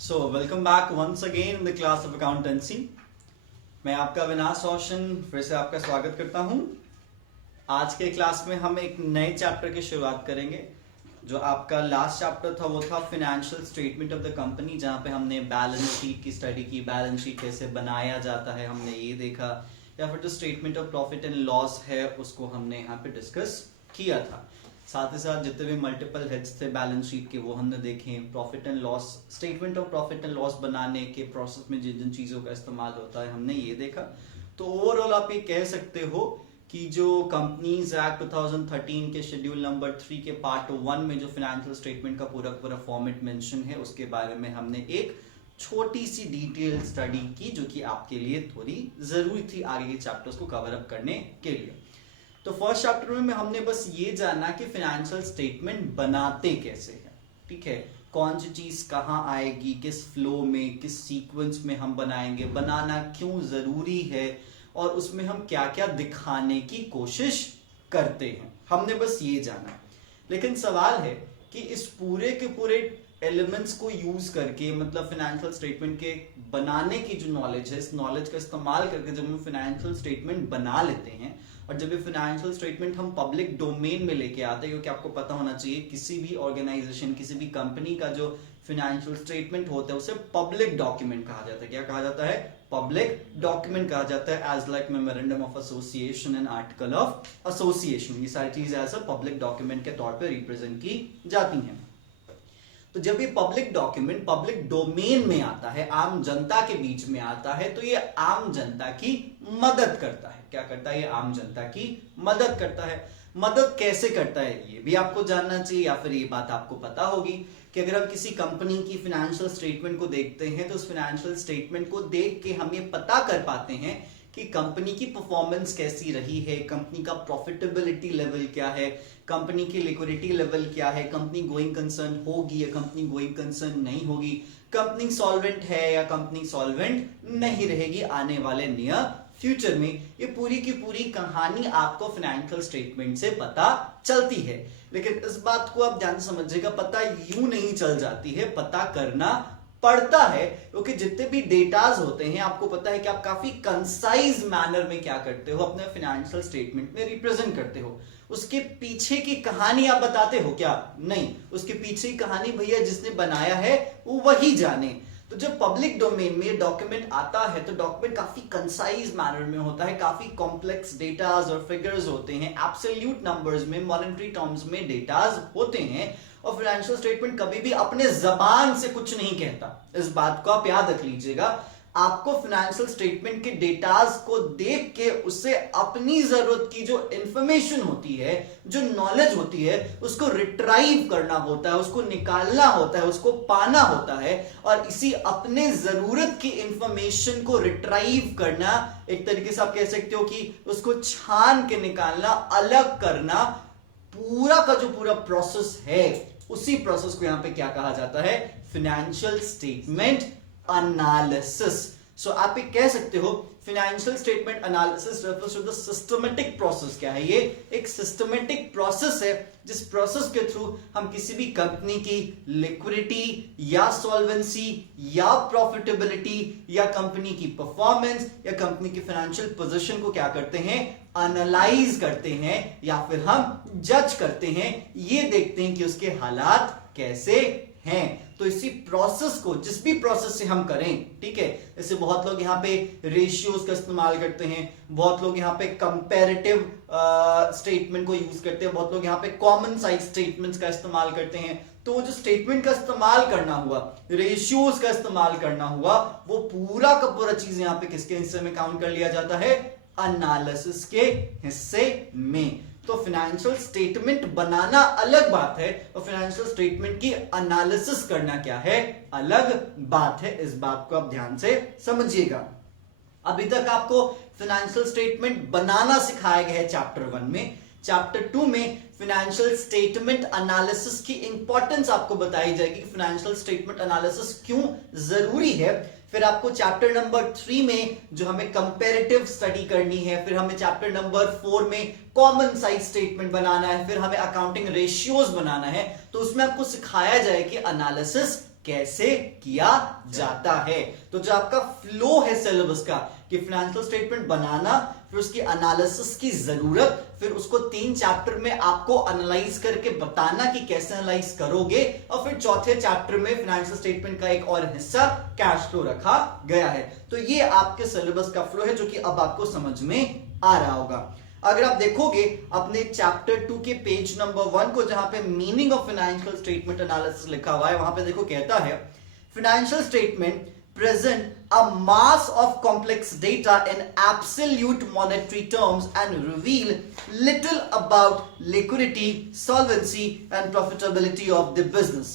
So, welcome back once again in the class of accountancy. मैं आपका विनाश रोशन फिर से आपका स्वागत करता हूं। आज के क्लास में हम एक नए चैप्टर की शुरुआत करेंगे। जो आपका लास्ट चैप्टर था वो था financial statement of the company, जहां पे हमने बैलेंस शीट की स्टडी की, बैलेंस शीट कैसे बनाया जाता है हमने ये देखा, या फिर जो statement of profit and loss है उसको हमने यहाँ पे डिस्कस किया था। साथ ही साथ जितने भी मल्टीपल हेड्स थे बैलेंस शीट के वो हमने देखे। Profit and loss, statement of profit and loss बनाने के प्रोसेस में जिन जिन चीजों का इस्तेमाल होता है हमने ये देखा। तो ओवरऑल आप ये कह सकते हो कि जो कंपनीज एक्ट 2013 के शेड्यूल नंबर 3 के पार्ट 1 में जो फाइनेंशियल स्टेटमेंट का पूरा फॉर्मेट मेंशन है उसके बारे में हमने एक छोटी सी डिटेल स्टडी की, जो कि आपके लिए थोड़ी जरूरी थी आगे के चैप्टर्स को कवर अप करने के लिए। तो फर्स्ट चैप्टर में हमने बस ये जाना कि फाइनेंशियल स्टेटमेंट बनाते कैसे हैं, ठीक है, कौन सी चीज कहाँ आएगी, किस फ्लो में, किस सीक्वेंस में हम बनाएंगे, बनाना क्यों जरूरी है और उसमें हम क्या क्या दिखाने की कोशिश करते हैं, हमने बस ये जाना। लेकिन सवाल है कि इस पूरे के पूरे एलिमेंट्स को यूज करके, मतलब फाइनेंशियल स्टेटमेंट के बनाने की जो नॉलेज है, इस नॉलेज का इस्तेमाल करके जब हम फाइनेंशियल स्टेटमेंट बना लेते हैं और जब ये फाइनेंशियल स्टेटमेंट हम पब्लिक डोमेन में लेके आते हैं, क्योंकि आपको पता होना चाहिए किसी भी ऑर्गेनाइजेशन, किसी भी कंपनी का जो फाइनेंशियल स्टेटमेंट होता है उसे पब्लिक डॉक्यूमेंट कहा जाता है। क्या कहा जाता है? पब्लिक डॉक्यूमेंट कहा जाता है, as like memorandum of association and article of association. ये सारी चीजें एज अ पब्लिक डॉक्यूमेंट के तौर पर रिप्रेजेंट की जाती हैं। तो जब ये पब्लिक डॉक्यूमेंट पब्लिक डोमेन में आता है, आम जनता के बीच में आता है, तो ये आम जनता की मदद करता है। क्या करता है? ये आम जनता की मदद करता है। मदद कैसे करता है ये भी आपको जानना चाहिए, या फिर ये बात आपको पता होगी कि अगर हम किसी कंपनी की फाइनेंशियल स्टेटमेंट को देखते हैं तो उस फाइनेंशियल स्टेटमेंट को देख के हम ये पता कर पाते हैं कि कंपनी की परफॉर्मेंस कैसी रही है, कंपनी का प्रॉफिटेबिलिटी लेवल क्या है, कंपनी की लिक्विडिटी लेवल क्या है, कंपनी गोइंग कंसर्न होगी या कंपनी गोइंग कंसर्न नहीं होगी, कंपनी सॉल्वेंट है या कंपनी सॉल्वेंट नहीं रहेगी आने वाले नियर फ्यूचर में। ये पूरी की पूरी कहानी आपको फाइनेंशियल स्टेटमेंट से पता चलती है। लेकिन इस बात को आप ध्यान से समझिएगा, पता यूं नहीं चल जाती है, पता करना पड़ता है, क्योंकि जितने भी डेटाज होते हैं आपको पता है कि आप काफी कंसाइज मैनर में क्या करते हो, अपने फाइनेंशियल स्टेटमेंट में रिप्रेजेंट करते हो। उसके पीछे की कहानी आप बताते हो क्या? नहीं, उसके पीछे की कहानी भैया जिसने बनाया है वो वही जाने। तो जब पब्लिक डोमेन में डॉक्यूमेंट आता है तो डॉक्यूमेंट काफी कंसाइज मैनर में होता है, काफी कॉम्प्लेक्स डेटाज और फिगर्स होते हैं, एब्सोल्यूट नंबर्स में, मॉनेटरी टर्म्स में डेटाज होते हैं। और फाइनेंशियल स्टेटमेंट कभी भी अपने जबान से कुछ नहीं कहता, इस बात को आप याद रख लीजिएगा। आपको फाइनेंशियल स्टेटमेंट के डेटाज को देख के उससे अपनी जरूरत की जो इंफॉर्मेशन होती है, जो नॉलेज होती है, उसको रिट्राइव करना होता है, उसको निकालना होता है, उसको पाना होता है। और इसी अपने जरूरत की इंफॉर्मेशन को रिट्राइव करना, एक तरीके से आप कह सकते हो कि उसको छान के निकालना, अलग करना, पूरा का जो पूरा प्रोसेस है, उसी प्रोसेस को यहां पे क्या कहा जाता है? Financial statement analysis. सो आप ये कह सकते हो financial statement analysis refers to the systematic process. क्या है ये? एक सिस्टमैटिक प्रोसेस है जिस प्रोसेस के थ्रू हम किसी भी कंपनी की लिक्विडिटी या सॉल्वेंसी या प्रॉफिटेबिलिटी या कंपनी की परफॉर्मेंस या कंपनी की फाइनेंशियल पोजीशन को क्या करते हैं? एनालाइज करते हैं, या फिर हम जज करते हैं, ये देखते हैं कि उसके हालात कैसे हैं। तो इसी प्रोसेस को, जिस भी प्रोसेस से हम करें, ठीक है, जैसे बहुत लोग यहाँ पे रेशियोज का इस्तेमाल करते हैं, बहुत लोग यहाँ पे कंपैरेटिव स्टेटमेंट को यूज करते हैं, बहुत लोग यहाँ पे कॉमन साइज स्टेटमेंट्स का इस्तेमाल करते हैं। तो जो स्टेटमेंट का इस्तेमाल करना हुआ, रेशियोज का इस्तेमाल करना हुआ, वो पूरा का पूरा चीज यहाँ पे किसके हिस्से में काउंट कर लिया जाता है? एनालिसिस के हिस्से में। तो फाइनेंशियल स्टेटमेंट बनाना अलग बात है और फाइनेंशियल स्टेटमेंट की एनालिसिस करना क्या है? अलग बात है। इस बात को आप ध्यान से समझिएगा। अभी तक आपको फाइनेंशियल स्टेटमेंट बनाना सिखाया गया है चैप्टर 1 में। चैप्टर 2 में फाइनेंशियल स्टेटमेंट एनालिसिस की इंपॉर्टेंस आपको बताई जाएगी, फाइनेंशियल स्टेटमेंट एनालिसिस क्यों जरूरी है। फिर आपको चैप्टर नंबर 3 में जो हमें कंपैरेटिव स्टडी करनी है, फिर हमें चैप्टर नंबर 4 में कॉमन साइज स्टेटमेंट बनाना है, फिर हमें अकाउंटिंग रेशियोज बनाना है। तो उसमें आपको सिखाया जाए कि एनालिसिस कैसे किया जाता है। तो जो आपका फ्लो है सिलेबस का कि फाइनेंशियल स्टेटमेंट बनाना, फिर उसकी एनालिसिस की जरूरत, फिर उसको 3 चैप्टर में आपको एनालाइज करके बताना कि कैसे एनालाइज करोगे, और फिर चौथे चैप्टर में फाइनेंशियल स्टेटमेंट का एक और हिस्सा कैश फ्लो रखा गया है। तो ये आपके सिलेबस का फ्लो है जो कि अब आपको समझ में आ रहा होगा। अगर आप देखोगे अपने चैप्टर 2 के पेज नंबर 1 को, जहां पे meaning of financial statement analysis लिखा हुआ है, वहां पे देखो कहता है financial statement present a mass of complex data in absolute monetary terms and reveal little about liquidity, solvency and profitability of the business.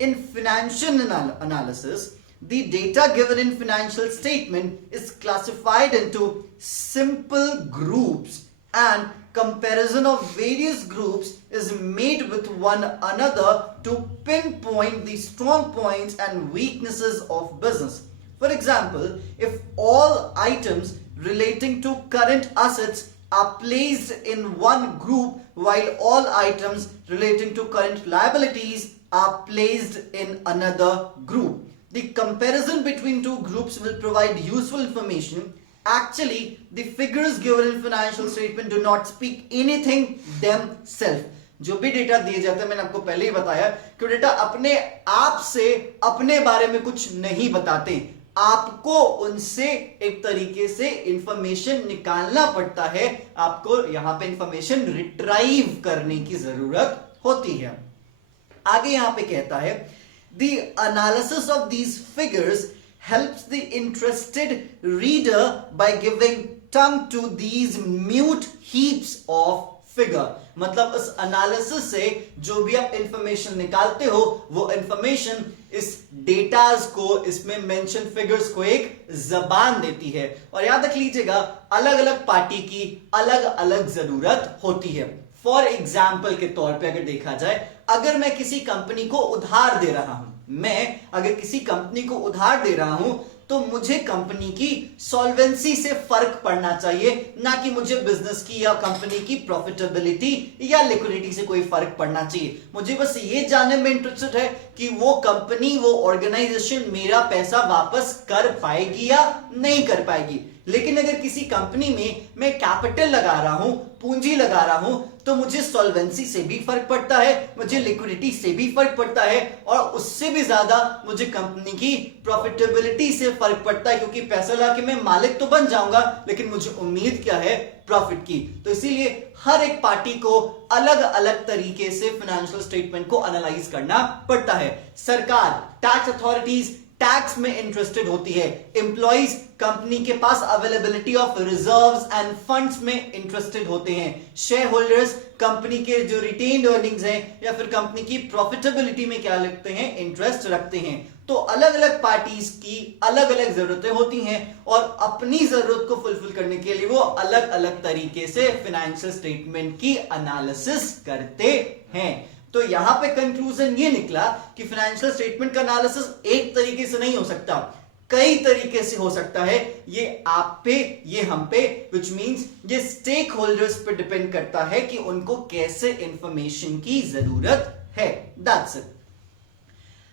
In financial analysis, the data given in financial statement is classified into simple groups and comparison of various groups is made with one another to pinpoint the strong points and weaknesses of business. For example, if all items relating to current assets are placed in one group while all items relating to current liabilities are placed in another group, the comparison between two groups will provide useful information. Actually, the figures given in financial statement do not speak anything themselves. जो भी data दिए जाते हैं, मैंने आपको पहले ही बताया कि डेटा अपने आप से अपने बारे में कुछ नहीं बताते, आपको उनसे एक तरीके से इंफॉर्मेशन निकालना पड़ता है, आपको यहां पे इंफॉर्मेशन रिट्राइव करने की जरूरत होती है। आगे यहां पे कहता है the analysis of these figures helps the interested reader by giving tongue to these mute heaps of figure. मतलब उस एनालिसिस से जो भी आप इंफॉर्मेशन निकालते हो, वो इंफॉर्मेशन इस डेटाज को, इसमें मेंशन फिगर्स को एक जबान देती है। और याद रख लीजिएगा, अलग अलग पार्टी की अलग अलग जरूरत होती है। फॉर एग्जाम्पल के तौर पे अगर देखा जाए, अगर मैं किसी कंपनी को उधार दे रहा हूं, मैं अगर किसी कंपनी को उधार दे रहा हूं, तो मुझे कंपनी की सॉल्वेंसी से फर्क पड़ना चाहिए, ना कि मुझे बिजनेस की या कंपनी की प्रॉफिटेबिलिटी या लिक्विडिटी से कोई फर्क पड़ना चाहिए। मुझे बस ये जानने में इंटरेस्टेड है कि वो कंपनी, वो ऑर्गेनाइजेशन मेरा पैसा वापस कर पाएगी या नहीं कर पाएगी। लेकिन अगर किसी कंपनी में मैं कैपिटल लगा रहा हूं, पूंजी लगा रहा हूं, तो मुझे सॉल्वेंसी से भी फर्क पड़ता है, मुझे लिक्विडिटी से भी फर्क पड़ता है, और उससे भी ज्यादा मुझे कंपनी की प्रॉफिटेबिलिटी से फर्क पड़ता है, क्योंकि पैसा लाके मैं मालिक तो बन जाऊंगा, लेकिन मुझे उम्मीद क्या है? प्रॉफिट की। तो इसीलिए हर एक पार्टी को अलग अलग तरीके से फाइनेंशियल स्टेटमेंट को एनालाइज करना पड़ता है। सरकार, टैक्स अथॉरिटीज टैक्स में इंटरेस्टेड होती है, एम्प्लॉइज कंपनी के पास availability of reserves and funds में इंटरेस्टेड होते हैं, शेयर होल्डर्स कंपनी के जो रिटेन्ड अर्निंग्स हैं या फिर कंपनी की प्रॉफिटेबिलिटी में क्या रखते हैं? इंटरेस्ट रखते हैं। तो अलग अलग पार्टीज की अलग अलग जरूरतें होती हैं, और अपनी जरूरत को फुलफिल करने के लिए वो अलग अलग तरीके से फाइनेंशियल स्टेटमेंट की एनालिसिस करते हैं। तो यहां पे कंक्लूजन ये निकला कि फाइनेंशियल स्टेटमेंट का एनालिसिस एक तरीके से नहीं हो सकता, कई तरीके से हो सकता है। ये आप पे, ये हम पे, विच मींस ये स्टेक होल्डर्स पे डिपेंड करता है कि उनको कैसे इंफॉर्मेशन की जरूरत है। That's it.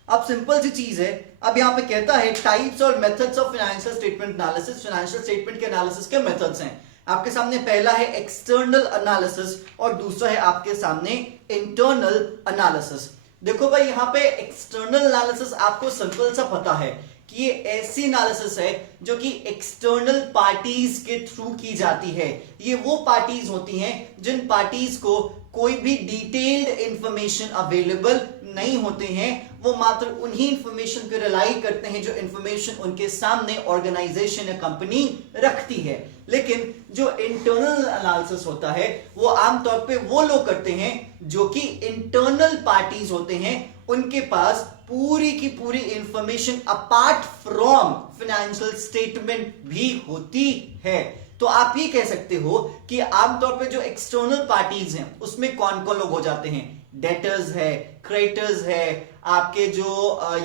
अब सिंपल सी चीज है, अब यहां पे कहता है टाइप्स और methods of financial statement analysis. Financial statement के एनालिसिस के मेथड्स हैं आपके सामने। पहला है एक्सटर्नल एनालिसिस और दूसरा है आपके सामने इंटरनल एनालिसिस। देखो भाई, यहां पे एक्सटर्नल एनालिसिस आपको सिंपल सा पता है कि ये ऐसी एनालिसिस है जो कि एक्सटर्नल पार्टीज के थ्रू की जाती है। ये वो पार्टीज होती हैं जिन पार्टीज को कोई भी डिटेल्ड इंफॉर्मेशन अवेलेबल नहीं होते हैं, वो मात्र उन्हीं इंफॉर्मेशन पे रिलाई करते हैं जो इंफॉर्मेशन उनके सामने ऑर्गेनाइजेशन या कंपनी रखती है। लेकिन जो इंटरनल एनालिसिस होता है वो आमतौर पे वो लोग करते हैं जो कि इंटरनल पार्टीज होते हैं, उनके पास पूरी की पूरी information apart from financial statement भी होती है। तो आप ये कह सकते हो कि आमतौर पे जो एक्सटर्नल पार्टीज हैं उसमें कौन कौन लोग हो जाते हैं? डेटर्स है, क्रेडिटर्स है, आपके जो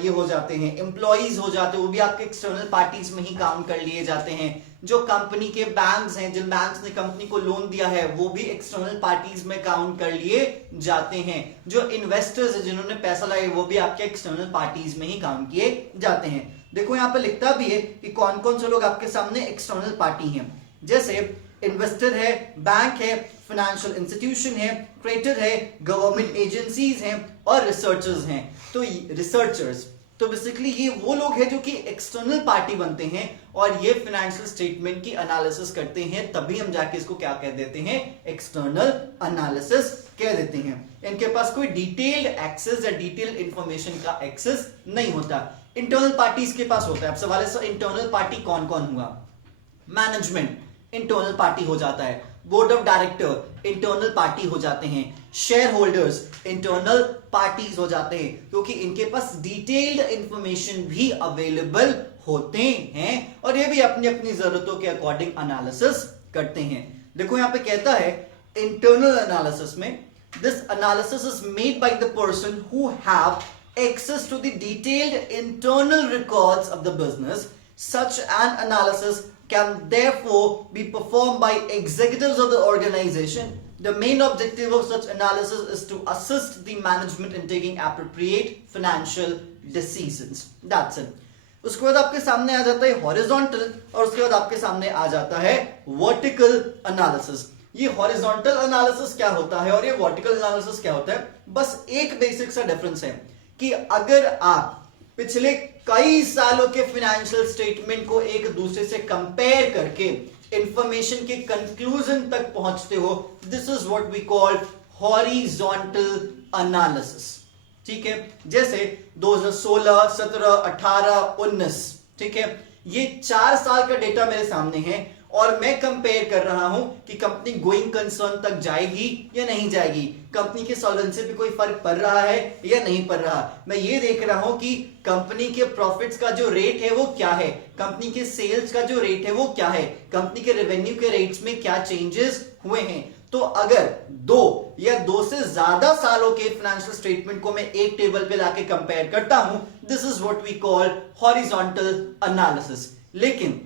ये हो जाते हैं एम्प्लॉइज हो जाते हैं, वो भी आपके एक्सटर्नल पार्टीज में ही काउंट कर लिए जाते हैं। जो कंपनी के बैंक्स हैं, जिन बैंक्स ने कंपनी को लोन दिया है, वो भी एक्सटर्नल पार्टीज में काउंट कर लिए जाते हैं। जो इन्वेस्टर्स हैं, जिन्होंने पैसा लगाया, वो भी आपके एक्सटर्नल पार्टीज में ही काउंट किए जाते हैं। देखो यहाँ पे लिखता भी है कि कौन कौन से लोग आपके सामने एक्सटर्नल पार्टी हैं। जैसे इन्वेस्टर है, बैंक है, फाइनेंशियल इंस्टीट्यूशन है, क्रेडिटर है, गवर्नमेंट एजेंसीज हैं और रिसर्चर्स हैं। तो रिसर्चर्स तो बेसिकली ये वो लोग हैं जो कि एक्सटर्नल पार्टी बनते हैं और ये फाइनेंशियल स्टेटमेंट की एनालिसिस करते हैं, तभी हम जाके इसको क्या कह देते हैं, एक्सटर्नल एनालिसिस कह देते हैं। इनके पास कोई डिटेल्ड एक्सेस या डिटेल्ड इंफॉर्मेशन का एक्सेस नहीं होता। इंटरनल पार्टीज के पास होता है। अब सवाल है इंटरनल पार्टी कौन कौन हुआ? मैनेजमेंट इंटरनल पार्टी हो जाता है, board of director internal party हो जाते हैं, शेयर होल्डर्स इंटरनल पार्टीज हो जाते हैं, क्योंकि इनके पास डिटेल्ड इंफॉर्मेशन भी अवेलेबल होते हैं और ये भी अपनी अपनी जरूरतों के अकॉर्डिंग एनालिसिस करते हैं। देखो यहां पे कहता है इंटरनल एनालिसिस में, this analysis is made by the person who have access to the detailed internal records of the business. Such an analysis can therefore be performed by executives of the organization. The main objective of such analysis is to assist the management in taking appropriate financial decisions. That's it. उसके बाद आपके सामने आ जाता है horizontal और उसके बाद आपके सामने आ जाता है वर्टिकल एनालिसिस। ये हॉरिजॉन्टल एनालिसिस क्या होता है और ये वर्टिकल एनालिसिस क्या होता है? बस एक बेसिक सा डिफरेंस है कि अगर आप पिछले कई सालों के फाइनेंशियल स्टेटमेंट को एक दूसरे से कंपेयर करके इंफॉर्मेशन के कंक्लूजन तक पहुंचते हो, this is what we call horizontal analysis. ठीक है, जैसे 2016, 17, 18, 19, ठीक है, ये 4 साल का डेटा मेरे सामने है और मैं कंपेयर कर रहा हूं कि कंपनी गोइंग कंसर्न तक जाएगी या नहीं जाएगी, कंपनी के सॉल्वेंसी पे कोई फर्क पड़ रहा है या नहीं पड़ रहा। मैं ये देख रहा हूं कि कंपनी के प्रॉफिट्स का जो रेट है वो क्या है, कंपनी के सेल्स का जो रेट है वो क्या है, कंपनी के रेवेन्यू के रेट्स में क्या चेंजेस हुए हैं। तो अगर 2 या 2 से ज्यादा सालों के फाइनेंशियल स्टेटमेंट को मैं एक टेबल पे लाके कंपेयर करता हूं, this is what we call horizontal analysis. लेकिन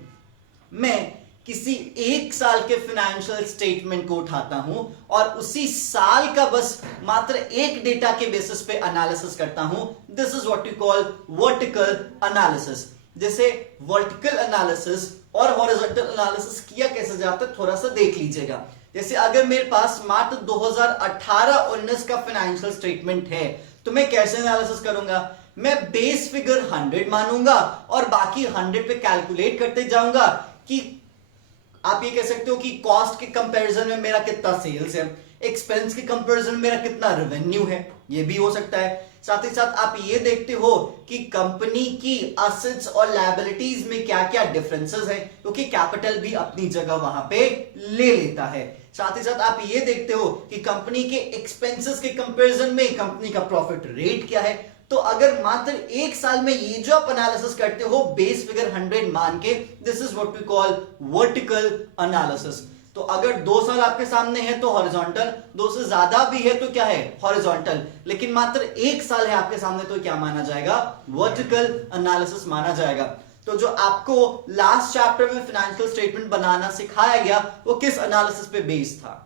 मैं किसी एक साल के फाइनेंशियल स्टेटमेंट को उठाता हूं और उसी साल का बस मात्र एक डेटा के बेसिस पे एनालिसिस करता हूं, this is what we call vertical analysis. जैसे वर्टिकल एनालिसिस और हॉरिजॉन्टल एनालिसिस किया कैसे जाता है थोड़ा सा देख लीजिएगा। जैसे अगर मेरे पास मात्र 2018-19 का फाइनेंशियल स्टेटमेंट है तो मैं कैसे एनालिसिस करूंगा? मैं बेस फिगर 100 मानूंगा और बाकी 100 पे कैलकुलेट करते जाऊंगा कि आप ये कह सकते हो कि कॉस्ट के कंपैरिजन में मेरा कितना सेल्स है, एक्सपेंस के कंपैरिजन में मेरा कितना रेवेन्यू है, ये भी हो सकता है। साथ ही साथ आप ये देखते हो कि कंपनी की असेट्स और लायबिलिटीज में क्या क्या डिफरेंसेस है, क्योंकि कैपिटल भी अपनी जगह वहां पे ले लेता है। साथ ही साथ आप ये देखते हो कि कंपनी के एक्सपेंसेस के कंपैरिजन में कंपनी का प्रॉफिट रेट क्या है। तो अगर मात्र एक साल में ये जो आप एनालिसिस करते हो बेस फिगर 100 मान के, this is what we call vertical analysis. तो अगर 2 साल आपके सामने है तो हॉरिजॉन्टल, 2 से ज्यादा भी है तो क्या है, हॉरिजॉन्टल। लेकिन मात्र एक साल है आपके सामने तो क्या माना जाएगा, वर्टिकल एनालिसिस माना जाएगा। तो जो आपको लास्ट चैप्टर में फाइनेंशियल स्टेटमेंट बनाना सिखाया गया वो किस एनालिसिस पे बेस्ड था?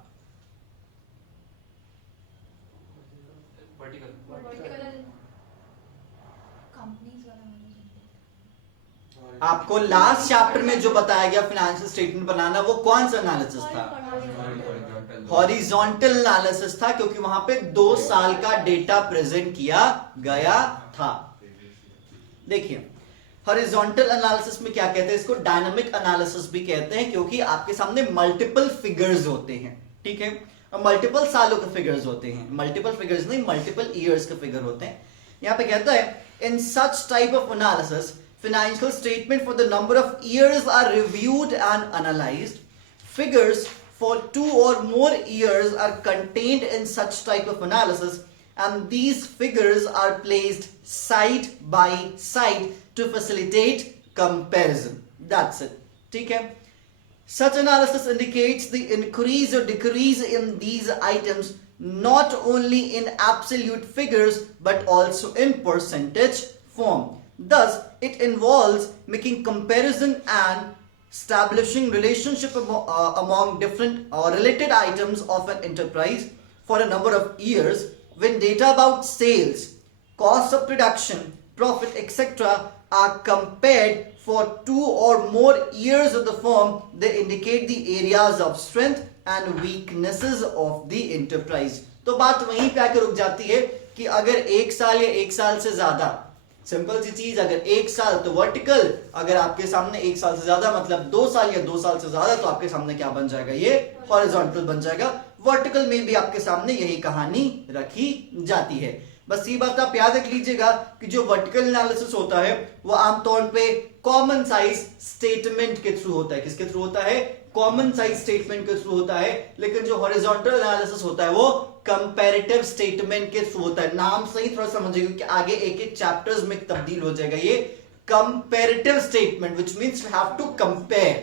आपको लास्ट चैप्टर में जो बताया गया फाइनेंशियल स्टेटमेंट बनाना वो कौन सा एनालिसिस था? हॉरिजॉन्टल एनालिसिस था, क्योंकि वहां पे 2 साल का डेटा प्रेजेंट किया गया था। देखिए हॉरिजॉन्टल एनालिसिस में क्या कहते हैं, इसको डायनामिक एनालिसिस भी कहते हैं, क्योंकि आपके सामने मल्टीपल फिगर्स होते हैं। ठीक है, मल्टीपल सालों के फिगर्स होते हैं, मल्टीपल फिगर्स नहीं मल्टीपल ईयर्स के फिगर होते हैं। यहां पे कहता है in such type of analysis financial statement for the number of years are reviewed and analyzed. Figures for 2 or more years are contained in such type of analysis, and these figures are placed side by side to facilitate comparison. That's it. ठीक है, such analysis indicates the increase or decrease in these items not only in absolute figures but also in percentage form. Thus, it involves making comparison and establishing relationship among different or related items of an enterprise for a number of years. When data about sales, cost of production, profit, etc. are compared for 2 or more years of the firm, they indicate the areas of strength and weaknesses of the enterprise. तो बात वहीं पे आकर रुक जाती है कि अगर 1 साल या 1 साल से ज्यादा, सिंपल सी चीज, अगर 1 साल तो वर्टिकल, अगर आपके सामने 1 साल से ज्यादा मतलब 2 साल या 2 साल से ज्यादा, तो आपके सामने क्या बन जाएगा, ये हॉरिजॉन्टल बन जाएगा। वर्टिकल में भी आपके सामने यही कहानी रखी जाती है। बस ये बात आप याद रख लीजिएगा कि जो वर्टिकल एनालिसिस होता है वो आमतौर पे कॉमन साइज स्टेटमेंट के थ्रू होता है। किसके थ्रू होता है? कॉमन साइज स्टेटमेंट के थ्रू होता है। लेकिन जो हॉरिजॉन्टल एनालिसिस होता है वो कंपैरेटिव स्टेटमेंट के थ्रू होता है। नाम से ही थोड़ा समझिएगा कि आगे एक एक चैप्टर्स में तब्दील हो जाएगा ये comparative statement, which means you have to compare,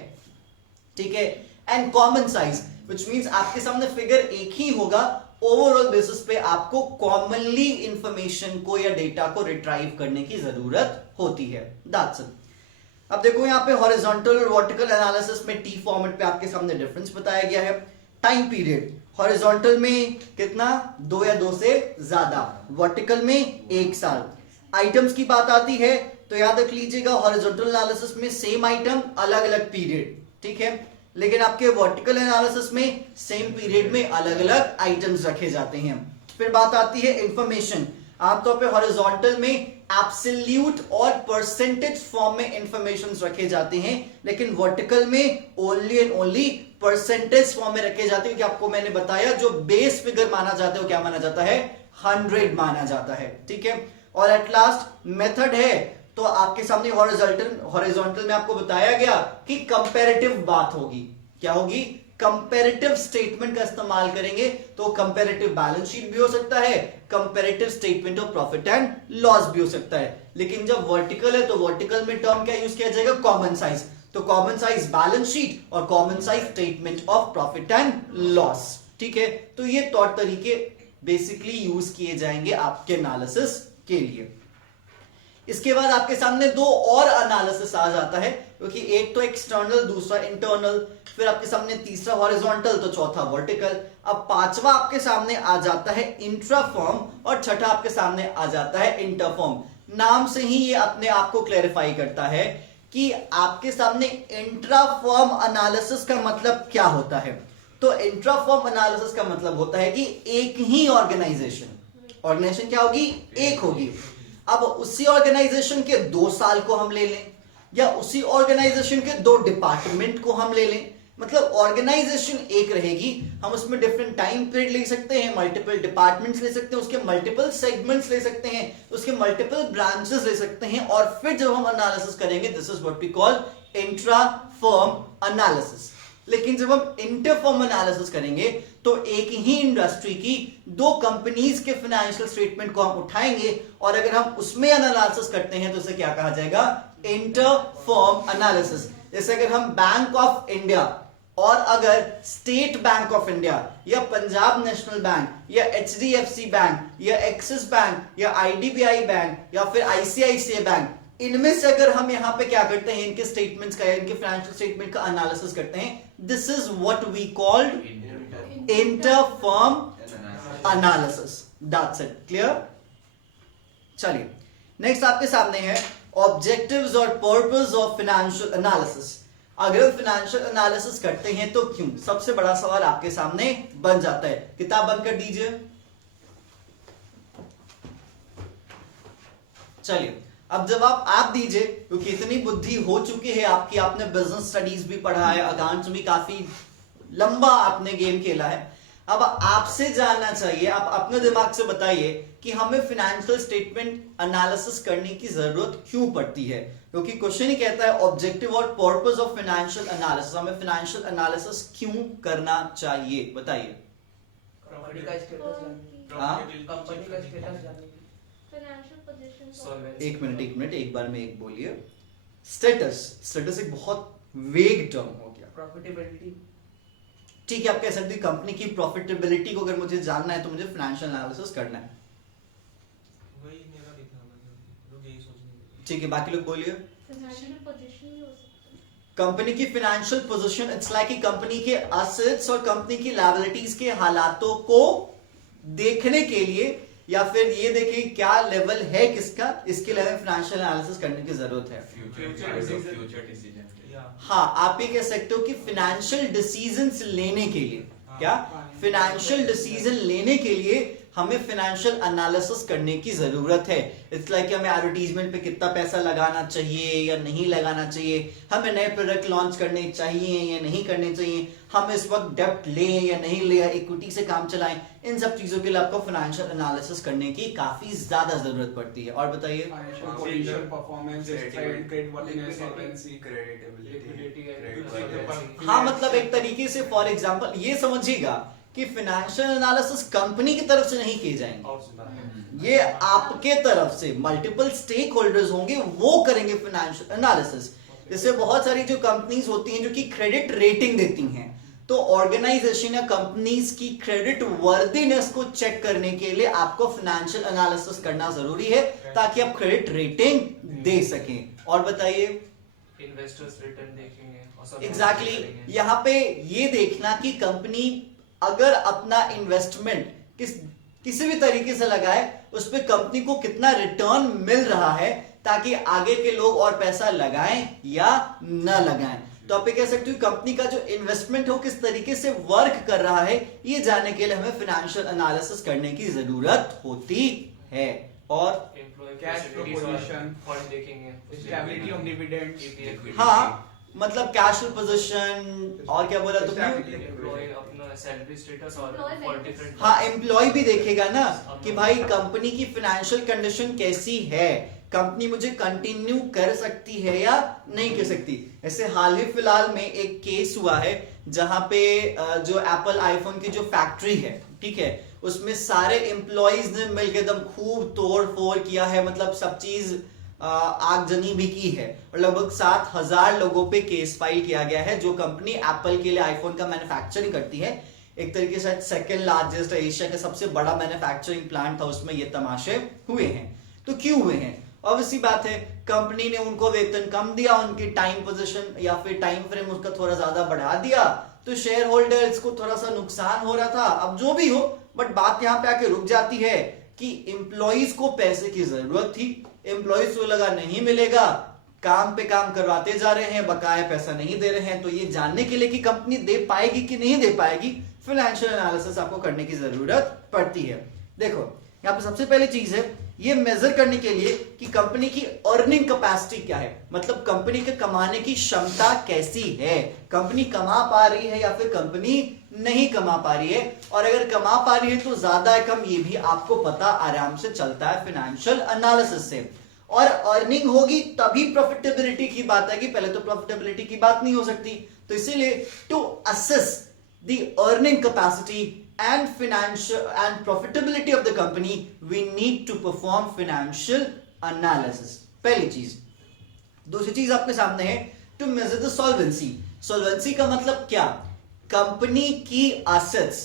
ठीक है। And common size which means आपके सामने फिगर एक ही होगा, ओवरऑल बेसिस पे आपको कॉमनली इंफॉर्मेशन को या डेटा को रिट्राइव करने की जरूरत होती है। That's it. अब देखो यहाँ पे हॉरिजॉन्टल और वर्टिकल एनालिसिस में टी फॉर्मेट पे आपके सामने डिफरेंस बताया गया है। टाइम पीरियड, हॉरिजॉन्टल में कितना, 2 या 2 से ज्यादा, वर्टिकल में 1 साल। आइटम्स की बात आती है तो याद रख लीजिएगा हॉरिजॉन्टल एनालिसिस में सेम आइटम अलग अलग पीरियड, ठीक है, लेकिन आपके वर्टिकल एनालिसिस में सेम पीरियड में अलग अलग आइटम्स रखे जाते हैं। फिर बात आती है इंफॉर्मेशन। आमतौर पे हॉरिजॉन्टल में एब्सोल्यूट और परसेंटेज फॉर्म में इंफॉर्मेशन रखे जाते हैं, लेकिन वर्टिकल में only and only percentage form में रखे जाते हैं। क्योंकि आपको मैंने बताया जो बेस फिगर माना जाता है वो क्या माना जाता है, 100 माना जाता है, ठीक है। और एट लास्ट मेथड है, तो आपके सामने हॉरिजॉन्टल में आपको बताया गया कि कंपैरेटिव बात होगी। क्या होगी? कंपैरेटिव स्टेटमेंट का इस्तेमाल करेंगे। तो कंपैरेटिव बैलेंस शीट भी हो सकता है, comparative statement of profit and loss भी हो सकता है। लेकिन जब वर्टिकल है तो वर्टिकल में टर्म क्या यूज किया जाएगा, कॉमन साइज। तो कॉमन साइज बैलेंस शीट और common size statement of profit and loss, ठीक है। तो ये तौर तरीके बेसिकली यूज किए जाएंगे आपके एनालिसिस के लिए। इसके बाद आपके सामने 2 और एनालिसिस आ जाता है, क्योंकि एक तो एक्सटर्नल, दूसरा इंटरनल, फिर आपके सामने तीसरा हॉरिजॉन्टल, तो चौथा वर्टिकल। अब 5वां आपके सामने आ जाता है इंट्राफॉर्म और छठा आपके सामने आ जाता है इंटरफॉर्म। नाम से ही ये अपने आप को क्लैरिफाई करता है कि आपके सामने इंट्राफॉर्म एनालिसिस का मतलब क्या होता है। तो इंट्राफॉर्म एनालिसिस का मतलब होता है कि एक ही ऑर्गेनाइजेशन क्या होगी, एक होगी। अब उसी ऑर्गेनाइजेशन के 2 साल को हम ले लें या उसी ऑर्गेनाइजेशन के 2 डिपार्टमेंट को हम ले लें, मतलब ऑर्गेनाइजेशन एक रहेगी, हम उसमें डिफरेंट टाइम पीरियड ले सकते हैं, मल्टीपल डिपार्टमेंट्स ले सकते हैं, उसके मल्टीपल सेगमेंट्स ले सकते हैं, उसके मल्टीपल ब्रांचेस ले सकते हैं, और फिर जब हम एनालिसिस करेंगे this is what we call intra firm analysis. लेकिन जब हम इंटरफर्म एनालिसिस करेंगे तो एक ही इंडस्ट्री की 2 कंपनीज के फाइनेंशियल स्टेटमेंट को हम उठाएंगे, और अगर हम उसमें एनालिसिस करते हैं तो उसे क्या कहा जाएगा, इंटरफर्म एनालिसिस। जैसे अगर हम बैंक ऑफ इंडिया और अगर स्टेट बैंक ऑफ इंडिया या पंजाब नेशनल बैंक या HDFC बैंक या एक्सिस बैंक या IDBI बैंक या फिर ICICI बैंक, इनमें से अगर हम यहां पे क्या करते हैं, इनके स्टेटमेंट्स का या इनके फाइनेंशियल स्टेटमेंट का एनालिसिस करते हैं, this is what we called interfirm analysis. That's it, clear. चलिए नेक्स्ट आपके सामने है ऑब्जेक्टिव्स और पर्पस ऑफ फाइनेंशियल एनालिसिस। अगर फाइनेंशियल एनालिसिस करते हैं तो क्यों, सबसे बड़ा सवाल आपके सामने बन जाता है। किताब बंद कर दीजिए। चलिए अब जवाब आप दीजिए, क्योंकि इतनी बुद्धि हो चुकी है आपकी, आपने बिजनेस स्टडीज भी पढ़ा है, अकाउंट्स भी काफी लंबा आपने गेम खेला है। अब आपसे जानना चाहिए, आप अपने दिमाग से बताइए कि हमें फाइनेंशियल स्टेटमेंट एनालिसिस करने की जरूरत क्यों पड़ती है। क्योंकि क्वेश्चन ही कहता है ऑब्जेक्टिव और पर्पस ऑफ फाइनेंशियल एनालिसिस, हमें फाइनेंशियल एनालिसिस क्यों करना चाहिए, बताइए। कंपनी का स्टेटस जानने, एक मिनट एक बार में एक बोलिए। स्टेटस एक बहुत वेग टर्म हो गया। प्रॉफिटेबिलिटी, ठीक है, आप कह सकते हैं कंपनी की प्रॉफिटेबिलिटी को अगर मुझे जानना है तो मुझे फाइनेंशियल एनालिसिस करना है। वही मेरा भी था, मतलब लोग यही सोचने। ठीक है, बाकी लोग बोलिए। फाइनेंशियल पोजीशन भी हो सकता है। कंपनी की फाइनेंशियल पोजीशन, इट्स लाइक कि कंपनी के असेट्स और कंपनी की लायबिलिटीज के हालातों को देखने के लिए या फिर ये देखिए क्या लेवल है किसका, इसके लिए हमें फाइनेंशियल एनालिसिस करने की जरूरत है। Future decision. हाँ, आप ये कह सकते हो कि फाइनेंशियल डिसीजंस लेने के लिए, क्या फाइनेंशियल डिसीजन लेने के लिए हमें फाइनेंशियल एनालिसिस करने की जरूरत है। इट्स लाइक हमें एडवर्टीजमेंट पे कितना पैसा लगाना चाहिए या नहीं लगाना चाहिए, हमें नए प्रोडक्ट लॉन्च करने चाहिए या नहीं करने चाहिए, हम इस वक्त डेब्ट लें या नहीं लें, इक्विटी से काम चलाएं, इन सब चीजों के लिए आपको फाइनेंशियल एनालिसिस करने की काफी ज्यादा जरूरत पड़ती है। और बताइए। फाइनेंशियल पोजीशन, परफॉर्मेंस, क्रेडिटवर्दीनेस, सॉल्वेंसी, हाँ, मतलब एक तरीके से फॉर एग्जांपल ये समझिएगा कि फाइनेंशियल एनालिसिस कंपनी की तरफ से नहीं किए जाएंगे, ये आपके तरफ से मल्टीपल स्टेक होल्डर्स होंगे, वो करेंगे फाइनेंशियल एनालिसिस। जैसे बहुत सारी जो कंपनीज होती हैं जो कि क्रेडिट रेटिंग देती हैं, तो ऑर्गेनाइजेशन या कंपनीज की क्रेडिट वर्दीनेस को चेक करने के लिए आपको फाइनेंशियल एनालिसिस करना जरूरी है ताकि आप क्रेडिट रेटिंग दे सकें। और बताइए। इन्वेस्टर्स रिटर्न देखेंगे और सब एग्जैक्टली यहाँ पे ये देखना कि कंपनी अगर अपना इन्वेस्टमेंट किसी भी तरीके से लगाए उस पर कंपनी को कितना रिटर्न मिल रहा है ताकि आगे के लोग और पैसा लगाएं या न लगाएं। तो आप ये कह सकते हो कंपनी का जो इन्वेस्टमेंट हो किस तरीके से वर्क कर रहा है, ये जानने के लिए हमें फाइनेंशियल एनालिसिस करने की जरूरत होती है। और कैश फ्लो पोजीशन, फंड देखेंगे, स्टेबिलिटी ऑफ डिविडेंड्स। हाँ, मतलब कैश फ्लो पोजीशन, और क्या बोला तुमने? एम्प्लॉय अपना सैलरी स्टेटस और फॉर डिफरेंट। हाँ, एम्प्लॉय भी देखेगा ना कि भाई कंपनी की फाइनेंशियल कंडीशन कैसी है, कंपनी मुझे कंटिन्यू कर सकती है या नहीं कर सकती। ऐसे हाल ही फिलहाल में एक केस हुआ है जहां पे जो एप्पल आईफोन की जो फैक्ट्री है, ठीक है, उसमें सारे एम्प्लॉयज ने मिलकर एकदम खूब तोड़ फोड़ किया है, मतलब सब चीज आगजनी भी की है और लगभग 7,000 लोगों पे केस फाइल किया गया है। जो कंपनी एप्पल के लिए आईफोन का मैन्युफैक्चरिंग करती है, एक तरीके से सेकंड लार्जेस्ट एशिया का सबसे बड़ा मैन्युफैक्चरिंग प्लांट था, उसमें ये तमाशे हुए हैं। तो क्यों हुए हैं? ऑब्वियसली बात है, कंपनी ने उनको वेतन कम दिया, उनकी टाइम पोजीशन या फिर टाइम फ्रेम उसका थोड़ा ज्यादा बढ़ा दिया, तो शेयर होल्डर्स को थोड़ा सा नुकसान हो रहा था। अब जो भी हो, बट बात यहां पे आके रुक जाती है कि एम्प्लॉइज को पैसे की जरूरत थी, एम्प्लॉइज को लगा नहीं मिलेगा, काम पे काम करवाते जा रहे हैं, बकाया पैसा नहीं दे रहे हैं। तो ये जानने के लिए कि कंपनी दे पाएगी कि नहीं दे पाएगी, फाइनेंशियल एनालिसिस आपको करने की जरूरत पड़ती है। देखो यहाँ पे सबसे पहली चीज है ये मेजर करने के लिए कि कंपनी की अर्निंग कैपेसिटी क्या है, मतलब कंपनी के कमाने की क्षमता कैसी है, कंपनी कमा पा रही है या फिर कंपनी नहीं कमा पा रही है। और अगर कमा पा रही है तो ज्यादा है कम, ये भी आपको पता आराम से चलता है फाइनेंशियल एनालिसिस से। और अर्निंग होगी तभी प्रॉफिटेबिलिटी की बात आएगी, पहले तो प्रॉफिटेबिलिटी की बात नहीं हो सकती। तो इसीलिए to assess the earning capacity and financial and profitability of the company we need to perform financial analysis। पहली चीज। दूसरी चीज आपके सामने है to measure the solvency। solvency का मतलब क्या? कंपनी की assets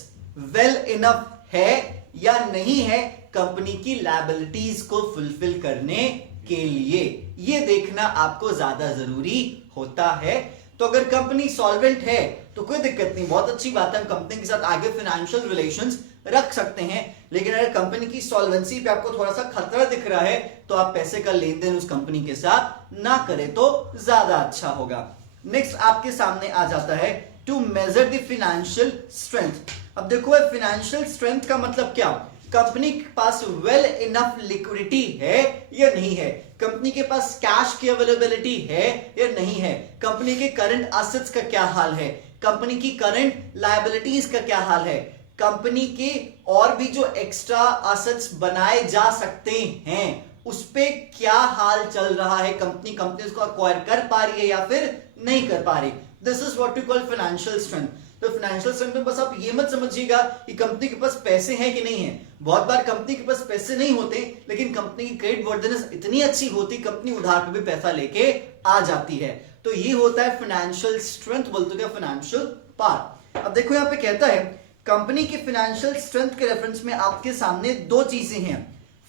well enough है या नहीं है कंपनी की liabilities को fulfill करने के लिए, ये देखना आपको ज्यादा जरूरी होता है। तो अगर कंपनी सॉल्वेंट है तो कोई दिक्कत नहीं, बहुत अच्छी बात है, हम कंपनी के साथ आगे फाइनेंशियल रिलेशंस रख सकते हैं। लेकिन अगर कंपनी की सॉल्वेंसी पे आपको थोड़ा सा खतरा दिख रहा है तो आप पैसे का लेन देन उस कंपनी के साथ ना करें तो ज्यादा अच्छा होगा। नेक्स्ट आपके सामने आ जाता है to measure the financial strength. अब देखो फाइनेंशियल स्ट्रेंथ का मतलब क्या? कंपनी के पास वेल इनफ लिक्विडिटी है या नहीं है, कंपनी के पास कैश की अवेलेबिलिटी है या नहीं है, कंपनी के करंट एसेट्स का क्या हाल है, कंपनी की करंट लायबिलिटीज का क्या हाल है, कंपनी के और भी जो एक्स्ट्रा एसेट्स बनाए जा सकते हैं उस पे क्या हाल चल रहा है, कंपनी उसको अक्वायर कर पा रही है या फिर नहीं कर पा रही। This is what we call financial strength. तो फाइनेंशियल स्ट्रेंथ में बस आप ये मत समझिएगा कि कंपनी के पास पैसे हैं कि नहीं है। बहुत बार कंपनी के पास पैसे नहीं होते लेकिन कंपनी की क्रेडिट वर्दीनेस इतनी अच्छी होती, कंपनी उधार पे भी पैसा लेके आ जाती है। तो ये होता है फाइनेंशियल स्ट्रेंथ, बोलते क्या फाइनेंशियल पावर। अब देखो यहाँ पे कहता है कंपनी की फाइनेंशियल स्ट्रेंथ के रेफरेंस में आपके सामने दो चीजें हैं,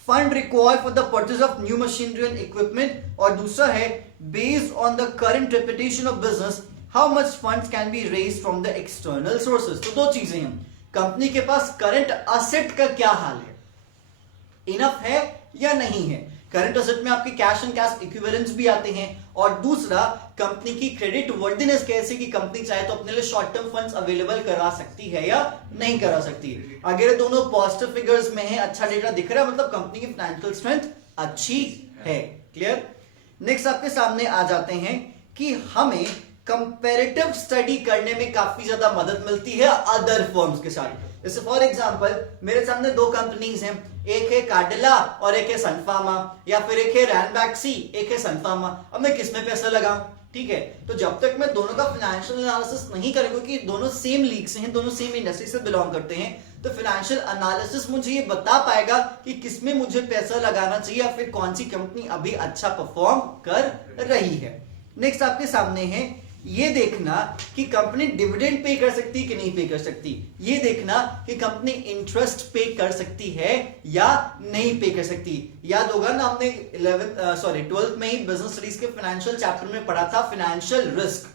fund required for the purchase of new machinery and equipment, और दूसरा है based on the current reputation of business how much funds can be raised from the external sources. तो दो चीजें हैं, कंपनी के पास करंट असेट का क्या हाल है, इनफ है या नहीं है। करंट असेट में आपके कैश एंड कैश इक्विवेलेंट्स भी आते हैं, और दूसरा कंपनी की क्रेडिट वर्दीनेस कैसे कि कंपनी चाहे तो अपने लिए शॉर्ट टर्म फंड्स अवेलेबल करा सकती है या नहीं करा सकती। अगर ये दोनों पॉजिटिव फिगर्स में है, अच्छा डेटा दिख रहा है, मतलब कंपनी की फाइनेंशियल स्ट्रेंथ अच्छी है। क्लियर। नेक्स्ट आपके सामने आ जाते हैं कि हमें कंपैरेटिव स्टडी करने में काफी ज्यादा मदद मिलती है अदर फर्म्स के साथ। जैसे फॉर एग्जांपल मेरे सामने दो कंपनीज हैं, एक है कार्डिला और एक है सन फार्मा, या फिर एक है रैनबैक्सी एक है सन फार्मा। अब मैं किसमें पैसा लगाऊं? ठीक है, तो जब तक मैं दोनों का फाइनेंशियल एनालिसिस नहीं करूंगा, क्योंकि दोनों सेम लीग से हैं, दोनों सेम इंडस्ट्री से बिलोंग करते हैं, तो फाइनेंशियल एनालिसिस मुझे ये बता पाएगा कि किसमें मुझे पैसा लगाना चाहिए या फिर कौन सी कंपनी अभी अच्छा परफॉर्म कर रही है। नेक्स्ट आपके सामने है ये देखना कि कंपनी डिविडेंड पे कर सकती है कि नहीं पे कर सकती, ये देखना कि कंपनी इंटरेस्ट पे कर सकती है या नहीं पे कर सकती। याद होगा ना, हमने 12th में ही बिजनेस स्टडीज के फाइनेंशियल चैप्टर में पढ़ा था फाइनेंशियल रिस्क।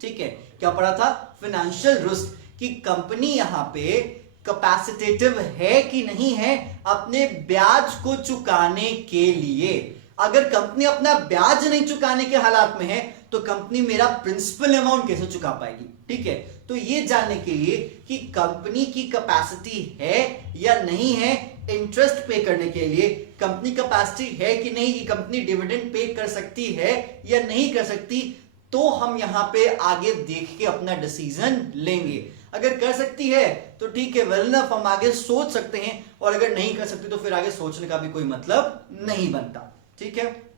ठीक है, क्या पढ़ा था? फाइनेंशियल रिस्क, कि कंपनी यहां पे कैपेसिटेटिव है कि नहीं है अपने ब्याज को चुकाने के लिए। अगर कंपनी अपना ब्याज नहीं चुकाने के हालात में है तो कंपनी मेरा प्रिंसिपल अमाउंट कैसे चुका पाएगी? ठीक है, तो ये जानने के लिए कि कंपनी की कैपेसिटी है या नहीं है इंटरेस्ट पे करने के लिए, कंपनी कैपेसिटी है कि नहीं कि कंपनी डिविडेंड पे कर सकती है या नहीं कर सकती, तो हम यहां पे आगे देख के अपना डिसीजन लेंगे। अगर कर सकती है तो ठीक है, वेल इनफ, हम आगे सोच सकते हैं, और अगर नहीं कर सकती तो फिर आगे सोचने का भी कोई मतलब नहीं बनता। ठीक है,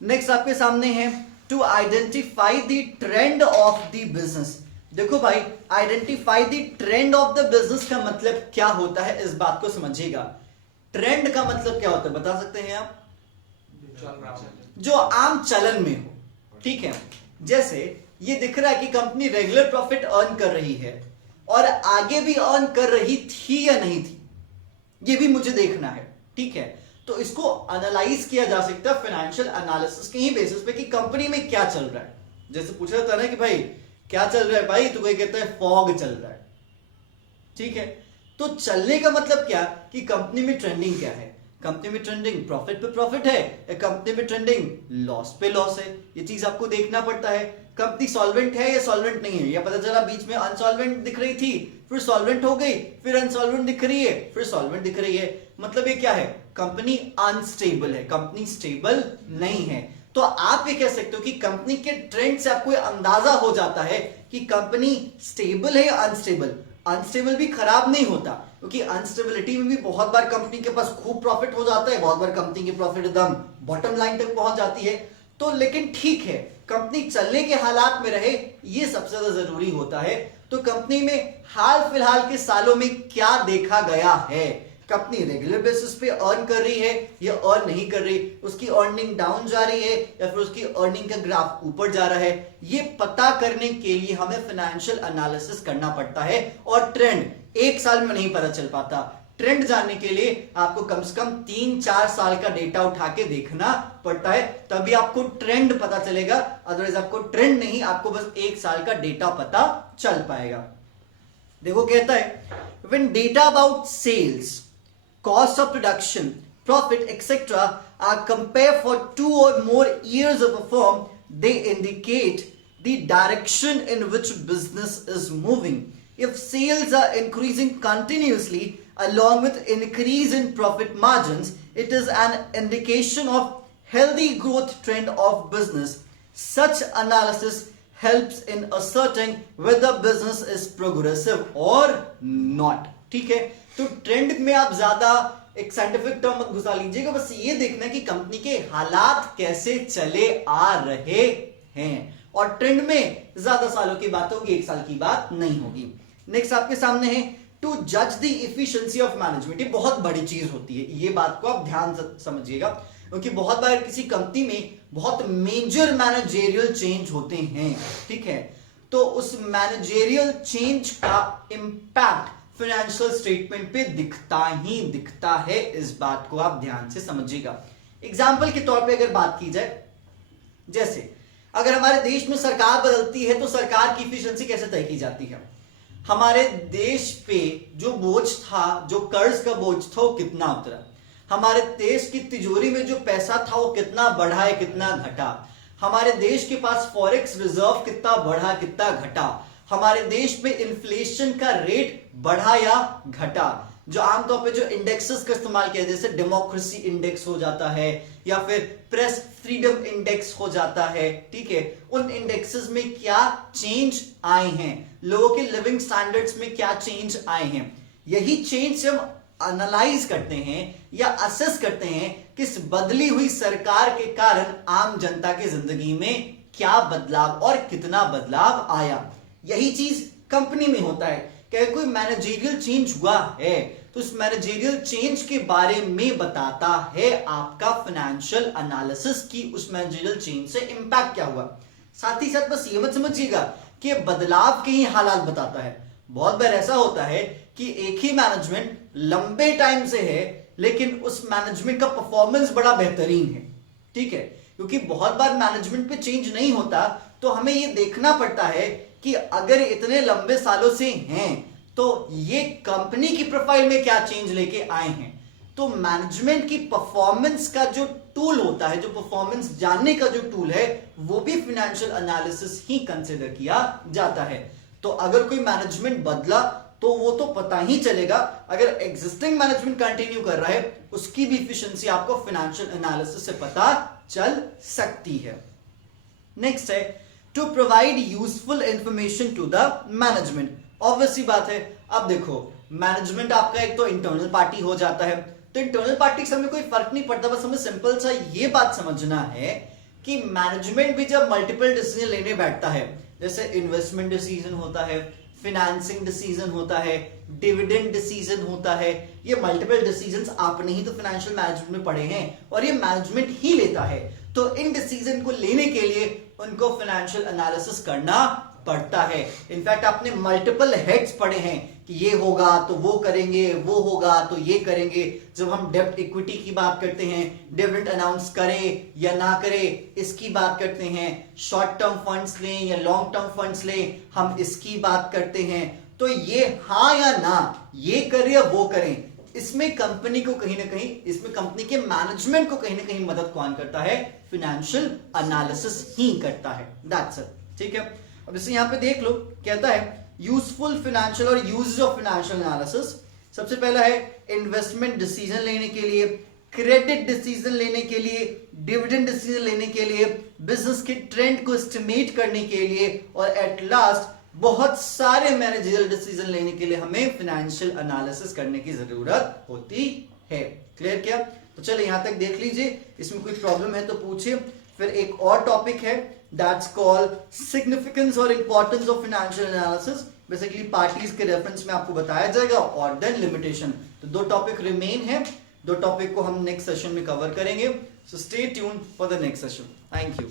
नेक्स्ट आपके सामने है to identify the trend of the business. देखो भाई, identify the trend of the business का मतलब क्या होता है, इस बात को समझिएगा। ट्रेंड का मतलब क्या होता है बता सकते हैं आप? जो आम चलन में हो। ठीक है, जैसे ये दिख रहा है कि कंपनी रेगुलर प्रॉफिट अर्न कर रही है और आगे भी अर्न कर रही थी या नहीं थी, ये भी मुझे देखना है। ठीक है, तो इसको एनालाइज किया जा सकता है फाइनेंशियल एनालिसिस के ही बेसिस पे कि कंपनी में क्या चल रहा है। जैसे पूछा जाता है ना कि भाई क्या चल रहा है भाई, तो कोई कहता है फॉग चल रहा है। ठीक है, तो चलने का मतलब क्या कि कंपनी में ट्रेंडिंग क्या है, कंपनी में ट्रेंडिंग प्रॉफिट पे प्रॉफिट है या कंपनी में ट्रेंडिंग लॉस पे लॉस है, ये चीज आपको देखना पड़ता है। कंपनी सॉल्वेंट है या सॉल्वेंट नहीं है, या पता चला बीच में अनसॉल्वेंट दिख रही थी फिर सॉल्वेंट हो गई, फिर अनसॉल्वेंट दिख रही है फिर सॉल्वेंट दिख रही है, मतलब ये क्या है? कंपनी अनस्टेबल है, कंपनी स्टेबल नहीं है। तो आप ये कह सकते हो कि कंपनी के ट्रेंड से आपको अंदाजा हो जाता है कि कंपनी स्टेबल है या अनस्टेबल। अनस्टेबल भी खराब नहीं होता, क्योंकि अनस्टेबिलिटी में भी बहुत बार कंपनी के पास खूब प्रॉफिट हो जाता है, बहुत बार कंपनी की प्रॉफिट एकदम बॉटम लाइन तक पहुंच जाती है। तो लेकिन ठीक है, कंपनी चलने के हालात में रहे, ये सबसे ज्यादा जरूरी होता है। तो कंपनी में हाल फिलहाल के सालों में क्या देखा गया है, कंपनी रेगुलर बेसिस पे अर्न कर रही है या अर्न नहीं कर रही, उसकी अर्निंग डाउन जा रही है या फिर उसकी अर्निंग का ग्राफ ऊपर जा रहा है, ये पता करने के लिए हमें फाइनेंशियल एनालिसिस करना पड़ता है। और ट्रेंड एक साल में नहीं पता चल पाता, ट्रेंड जानने के लिए आपको कम से कम 3-4 साल का डेटा उठा के देखना पड़ता है, तभी आपको ट्रेंड पता चलेगा। अदरवाइज आपको ट्रेंड नहीं, आपको बस 1 साल का डेटा पता चल पाएगा। देखो कहता है when data about sales, cost of production, profit, etc. are compared for 2 or more years of a firm, they indicate the direction in which business is moving. If sales are increasing continuously along with increase in profit margins, it is an indication of healthy growth trend of business. Such analysis helps in asserting whether business is progressive or not. ठीक है, तो trend में आप ज्यादा एक scientific term मत घुसा लीजिएगा, बस ये देखना कि कंपनी के हालात कैसे चले आ रहे हैं, और ट्रेंड में ज्यादा सालों की बात होगी, 1 साल की बात नहीं होगी। नेक्स्ट आपके सामने है टू जज द इफिशिएंसी ऑफ मैनेजमेंट। ये बहुत बड़ी चीज होती है, ये बात को आप ध्यान से समझिएगा, क्योंकि बहुत बार किसी कंपनी में बहुत मेजर मैनेजरियल चेंज होते हैं। ठीक है, तो उस मैनेजरियल चेंज का इंपैक्ट फाइनेंशियल स्टेटमेंट पे दिखता ही दिखता है। इस बात को आप ध्यान से समझिएगा। एग्जाम्पल के तौर पे अगर बात की जाए, जैसे अगर हमारे देश में सरकार बदलती है तो सरकार की इफिशिएंसी कैसे तय की जाती है? हमारे देश पे जो बोझ था, जो कर्ज का बोझ था, वो कितना उतरा? हमारे देश की तिजोरी में जो पैसा था वो कितना बढ़ा है, कितना घटा? हमारे देश के पास फॉरेक्स रिजर्व कितना बढ़ा, कितना घटा? हमारे देश में इन्फ्लेशन का रेट बढ़ा या घटा? जो आमतौर पे जो इंडेक्सेस का इस्तेमाल किया, जैसे डेमोक्रेसी इंडेक्स हो जाता है या फिर प्रेस फ्रीडम इंडेक्स हो जाता है, ठीक है, उन इंडेक्सेस में क्या चेंज आए हैं, लोगों के लिविंग स्टैंडर्ड्स में क्या चेंज आए हैं, यही चेंज हम एनालाइज करते हैं या असेस करते हैं कि इस बदली हुई सरकार के कारण आम जनता की जिंदगी में क्या बदलाव और कितना बदलाव आया। यही चीज कंपनी में होता है कि कोई मैनेजरियल चेंज हुआ है तो उस मैनेजरियल चेंज के बारे में बताता है आपका फाइनेंशियल एनालिसिस की उस मैनेजरियल चेंज से इंपैक्ट क्या हुआ। साथ ही साथ बस ये मत समझिएगा कि बदलाव के ही हालात बताता है। बहुत बार ऐसा होता है कि एक ही मैनेजमेंट लंबे टाइम से है लेकिन उस मैनेजमेंट का परफॉर्मेंस बड़ा बेहतरीन है, ठीक है, क्योंकि बहुत बार मैनेजमेंट पे चेंज नहीं होता तो हमें ये देखना पड़ता है कि अगर इतने लंबे सालों से हैं तो ये कंपनी की प्रोफाइल में क्या चेंज लेके आए हैं। तो मैनेजमेंट की परफॉर्मेंस का जो टूल होता है, जो परफॉर्मेंस जानने का जो टूल है, वो भी फाइनेंशियल एनालिसिस ही कंसीडर किया जाता है। तो अगर कोई मैनेजमेंट बदला तो वो तो पता ही चलेगा, अगर एग्जिस्टिंग मैनेजमेंट कंटिन्यू कर रहा है उसकी भी एफिशिएंसी आपको फाइनेंशियल एनालिसिस से पता चल सकती है। नेक्स्ट है to provide useful information to the management. Obviously बात है, अब देखो मैनेजमेंट आपका एक तो इंटरनल पार्टी हो जाता है, तो इंटरनल पार्टी से हमें कोई फर्क नहीं पड़ता, बस हमें सिंपल सा ये बात समझना है कि मैनेजमेंट भी जब मल्टीपल डिसीजन लेने बैठता है, जैसे इन्वेस्टमेंट डिसीजन होता है, फिनेंसिंग डिसीजन होता है, डिविडेंड डिसीजन होता है, ये मल्टीपल डिसीजंस आपने ही तो फाइनेंशियल मैनेजमेंट में पढ़े हैं और ये मैनेजमेंट ही लेता है। तो इन डिसीजन को लेने के लिए उनको फाइनेंशियल एनालिसिस करना पड़ता है। इनफैक्ट आपने मल्टीपल हेड्स पढ़े हैं कि ये होगा तो वो करेंगे, वो होगा तो ये करेंगे। जब हम डेब्ट इक्विटी की बात करते हैं, डिविडेंड अनाउंस करें या ना करें इसकी बात करते हैं, शॉर्ट टर्म फंड्स लें या लॉन्ग टर्म फंड्स लें हम इसकी बात करते हैं। तो ये हाँ या ना, ये करें या वो करें, इसमें कंपनी को कहीं ना कहीं, इसमें कंपनी के मैनेजमेंट को कहीं ना कहीं मदद कौन करता है? फाइनेंशियल एनालिसिस ही करता है। दैट्स इट, ठीक है। अब इसे यहां पे देख लो, कहता है यूजफुल फाइनेंशियल और यूज ऑफ फाइनेंशियल एनालिसिस। सबसे पहला है इन्वेस्टमेंट डिसीजन लेने के लिए, क्रेडिट डिसीजन लेने के लिए, डिविडेंड डिसीजन लेने के लिए, बिजनेस के ट्रेंड को एस्टिमेट करने के लिए और एट लास्ट बहुत सारे मैनेजरियल डिसीजन लेने के लिए हमें फाइनेंशियल एनालिसिस करने की जरूरत होती है। क्लियर क्या? तो चलिए यहां तक देख लीजिए, इसमें कोई प्रॉब्लम है तो पूछिए। फिर एक और टॉपिक है दैट्स कॉल्ड सिग्निफिकेंस और importance of financial analysis. Basically parties के रेफरेंस में आपको बताया जाएगा और देन लिमिटेशन। तो दो टॉपिक रिमेन है, दो टॉपिक को हम नेक्स्ट सेशन में कवर करेंगे। So stay tuned for the next session. Thank you.